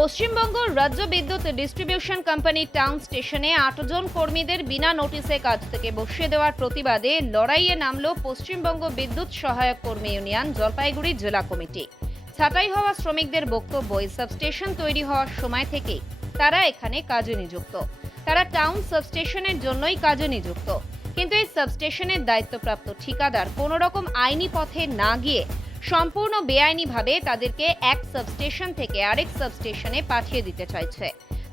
পশ্চিমবঙ্গ রাজ্য বিদ্যুৎ distribution company town স্টেশনে আটজন কর্মীদের বিনা নোটিশে কাজ থেকে বসিয়ে দেওয়ার প্রতিবাদে লড়াইয়ে নামল পশ্চিমবঙ্গ বিদ্যুৎ সহায়ক কর্মী ইউনিয়ন, জলপাইগুড়ি জেলা কমিটি। ছাঁটাই হওয়া শ্রমিকদের বক্তব্য সাবস্টেশন তৈরি হওয়ার সময় থেকেই। তারা এখানে কাজে নিযুক্ত। তারা টাউন সাবস্টেশনের জন্যই কাজে নিযুক্ত। কিন্তু এই সাবস্টেশনের দায়িত্বপ্রাপ্ত ঠিকাদার কোনো রকম আইনি পথে না গিয়ে সম্পূর্ণ বেআইনিভাবে তাদেরকে এক সাবস্টেশন থেকে আরেক সাবস্টেশনে পাঠিয়ে দিতে চাইছে।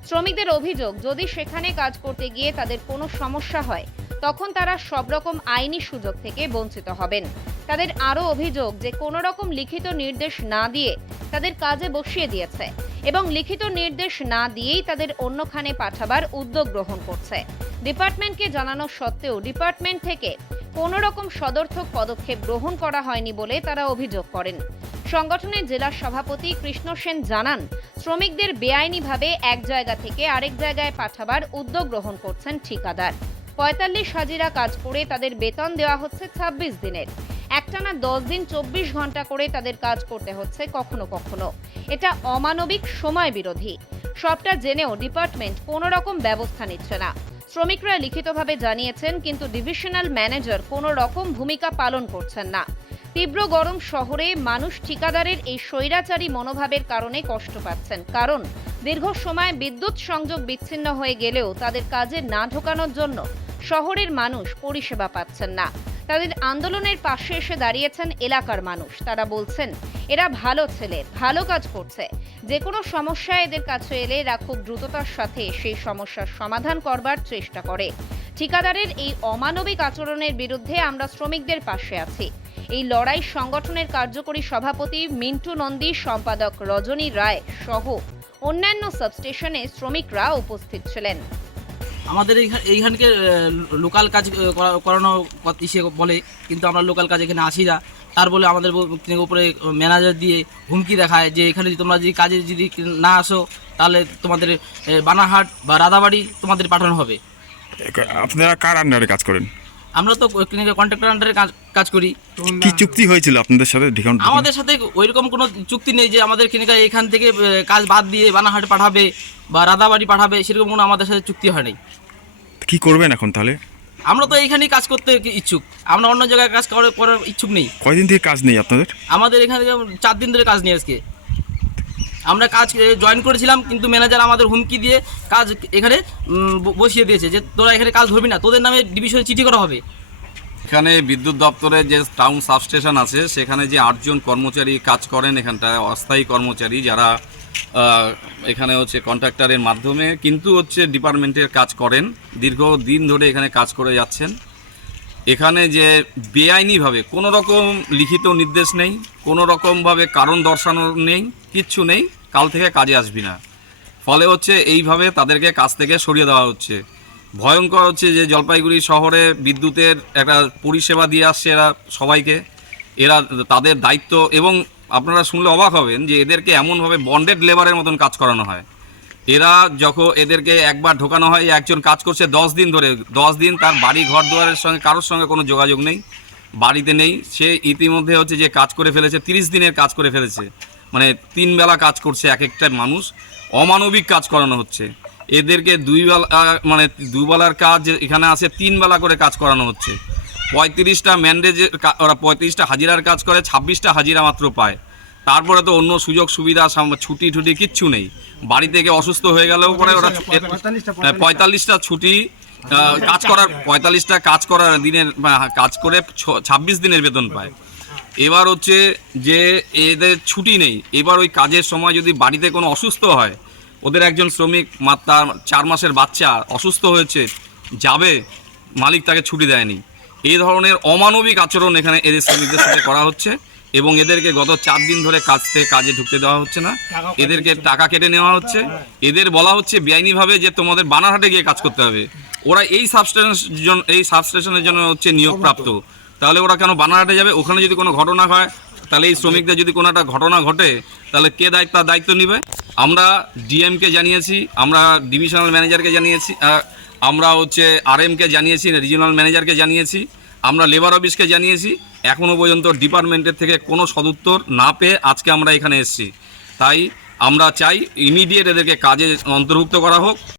শ্রমিকদের অভিযোগ, যদি সেখানে কাজ করতে গিয়ে তাদের কোনো সমস্যা হয়, তখন তারা সব রকম আইনি সুযোগ থেকে বঞ্চিত হবেন। তাদের আরও অভিযোগ যে কোনো রকম লিখিত নির্দেশ না দিয়ে তাদের কাজে বসিয়ে দিয়েছে এবং লিখিত নির্দেশ না দিয়েই তাদের অন্যখানে পাঠাবার উদ্যোগ গ্রহণ করছে। ডিপার্টমেন্টকে জানানো সত্ত্বেও ডিপার্টমেন্ট থেকে কোনো রকম সদর্থক পদক্ষেপ গ্রহণ করা হয়নি বলে তারা অভিযোগ করেন। সংগঠনের জেলা সভাপতি কৃষ্ণ সেন জানান, শ্রমিকদের বেআইনিভাবে এক জায়গা থেকে আরেক জায়গায় পাঠাবার উদ্যোগ গ্রহণ করছেন ঠিকাদার। পঁয়তাল্লিশ হাজিরা কাজ করে তাদের বেতন দেওয়া হচ্ছে ছাব্বিশ দিনের। একটানা দশ দিন চব্বিশ ঘণ্টা করে তাদের কাজ করতে হচ্ছে কখনো কখনো। এটা অমানবিক সময় বিরোধী। সবটা জেনেও ডিপার্টমেন্ট কোনো রকম ব্যবস্থা নিচ্ছে না। শ্রমিকরা লিখিতভাবে জানিয়েছেন, কিন্তু ডিভিশনাল ম্যানেজার কোনো রকম ভূমিকা পালন করছেন না। তীব্র গরম শহরে মানুষ ঠিকাদারের এই স্বৈরাচারী মনোভাবের কারণে কষ্ট পাচ্ছেন। কারণ, দীর্ঘ সময় বিদ্যুৎ সংযোগ বিচ্ছিন্ন হয়ে গেলেও তাদের কাজে না ঢোকানোর জন্য শহরের মানুষ পরিষেবা পাচ্ছেন না। তাদের আন্দোলনের পাশে এসে দাঁড়িয়েছেন এলাকার মানুষ। তারা বলছেন, এরা ভালো ছেলে, ভালো কাজ করছে। যে কোনো সমস্যা এদের কাছে এলে এরা খুব দ্রুততার সাথে সেই সমস্যার সমাধান করবার চেষ্টা করে। ঠিকাদারের এই অমানবিক আচরণের বিরুদ্ধে আমরা শ্রমিকদের পাশে আছি। এই লড়াই সংগঠনের কার্যকরী সভাপতি মিন্টু নন্দী, সম্পাদক রজনী রায় সহ অন্যান্য সাবস্টেশনে শ্রমিকরা উপস্থিত ছিলেন। আমাদের এইখান এইখানকে লোকাল কাজ করা- করানো ইসে বলে, কিন্তু আমরা লোকাল কাজ এখানে আসি না। তার বলে আমাদের উপরে ম্যানেজার দিয়ে হুমকি দেখায় যে, এখানে যদি তোমরা যদি কাজে যদি না আসো, তাহলে তোমাদের বানাহাট বা রাধাবাড়ি তোমাদের পাঠানো হবে। আপনারা কার আন্ডারে কাজ করেন? আমরা তো কন্ট্রাক্টর আন্ডারে কাজ কাজ করি। কি চুক্তি হয়েছিল আপনাদের সাথে? ডিকাউন্ট আমাদের সাথে ওইরকম কোনো চুক্তি নেই যে আমাদের কিনে এখান থেকে কাজ বাদ দিয়ে বানাহাট পাঠাবে বা রাদাবাড়ি পাঠাবে সেরকম কোনো আমাদের সাথে চুক্তি হয় নাই। কি করবেন এখন তাহলে? আমরা তো এইখানেই কাজ করতে ইচ্ছুক। আমরা অন্য জায়গায় কাজ করার ইচ্ছুক নেই। কয়দিন থেকে কাজ নেই আপনাদের? আমাদের এখানে চার দিন ধরে কাজ নেই আজকে। আমরা কাজ জয়েন করেছিলাম, কিন্তু ম্যানেজার আমাদের হুমকি দিয়ে কাজ এখানে বসিয়ে দিয়েছে যে তোরা এখানে কাজ ধরবি না, তোদের নামে ডিভিশনে চিঠি করা হবে। এখানে বিদ্যুৎ দপ্তরে যে টাউন সাবস্টেশন আছে, সেখানে যে আটজন কর্মচারী কাজ করেন এখানটায় অস্থায়ী কর্মচারী যারা এখানে হচ্ছে কন্ট্রাক্টরের মাধ্যমে, কিন্তু হচ্ছে ডিপার্টমেন্টের কাজ করেন, দীর্ঘ দিন ধরে এখানে কাজ করে যাচ্ছেন। এখানে যে বেআইনিভাবে কোনো রকম লিখিত নির্দেশ নেই, কোনো রকমভাবে কারণ দর্শানো নেই, কিচ্ছু নেই। কাল থেকে কাজে আসবি না। ফলে হচ্ছে এইভাবে তাদেরকে কাজ থেকে সরিয়ে দেওয়া হচ্ছে। ভয়ঙ্কর হচ্ছে যে জলপাইগুড়ি শহরে বিদ্যুতের একটা পরিষেবা দিয়ে আসছে এরা সবাইকে। এরা তাদের দায়িত্ব এবং আপনারা শুনলে অবাক হবেন যে এদেরকে এমনভাবে বন্ডেড লেবারের মতন কাজ করানো হয়। এরা যখন এদেরকে একবার ঢোকানো হয়, একজন কাজ করছে দশ দিন ধরে। দশ দিন তার বাড়ি ঘর দুয়ারের সঙ্গে কারোর সঙ্গে কোনো যোগাযোগ নেই, বাড়িতে নেই। সে ইতিমধ্যে হচ্ছে যে কাজ করে ফেলেছে, তিরিশ দিনের কাজ করে ফেলেছে। মানে তিন বেলা কাজ করছে এক একটা মানুষ অমানবিক কাজ করানো হচ্ছে। এদেরকে দুই বেলা মানে দুবেলার কাজ এখানে আছে তিন বেলা করে কাজ করানো হচ্ছে। পঁয়ত্রিশটা ম্যান্ডেজের ওরা পঁয়ত্রিশটা হাজিরার কাজ করে ছাব্বিশটা হাজিরা মাত্র পায়। তারপরে তো অন্য সুযোগ সুবিধা ছুটি টুটি কিচ্ছু নেই। বাড়ি থেকে অসুস্থ হয়ে গেলেও পরে ওরা হ্যাঁ, পঁয়তাল্লিশটা। ছুটি কাজ করার পঁয়তাল্লিশটা কাজ করার দিনের কাজ করে ছাব্বিশ দিনের বেতন পায়। এবার হচ্ছে যে এদের ছুটি নেই এবার ওই কাজের সময় যদি বাড়িতে কোনো অসুস্থ হয় ওদের একজন শ্রমিক মা- তার চার মাসের বাচ্চা অসুস্থ হয়েছে যাবে মালিক তাকে ছুটি দেয়নি। এই ধরনের অমানবিক আচরণ এখানে এদের শ্রমিকদের সাথে করা হচ্ছে এবং এদেরকে গত চার দিন ধরে কাজ থেকে কাজে ঢুকতে দেওয়া হচ্ছে না। এদেরকে টাকা কেটে নেওয়া হচ্ছে। এদের বলা হচ্ছে বেআইনিভাবে যে তোমাদের বানারহাটে গিয়ে কাজ করতে হবে। ওরা এই সাবস্টেশন এই সাবস্টেশনের জন্য হচ্ছে নিয়োগপ্রাপ্ত। তাহলে ওরা কেন বানারহাটে যাবে? ওখানে যদি কোনো ঘটনা হয়, তাহলে এই শ্রমিকদের যদি কোনো একটা ঘটনা ঘটে, তাহলে কে দায়িত্ব দায়িত্ব নেবে? আমরা ডিএমকে জানিয়েছি, আমরা ডিভিশনাল ম্যানেজারকে জানিয়েছি আমরা হচ্ছে আরএমকে জানিয়েছি, রিজিওনাল ম্যানেজারকে জানিয়েছি, আমরা লেবার অফিসকে জানিয়েছি এখনও পর্যন্ত ডিপার্টমেন্টের থেকে কোনো সদুত্তর না পেয়ে আজকে আমরা এখানে এসেছি। তাই আমরা চাই ইমিডিয়েট এদেরকে কাজে অন্তর্ভুক্ত করা হোক।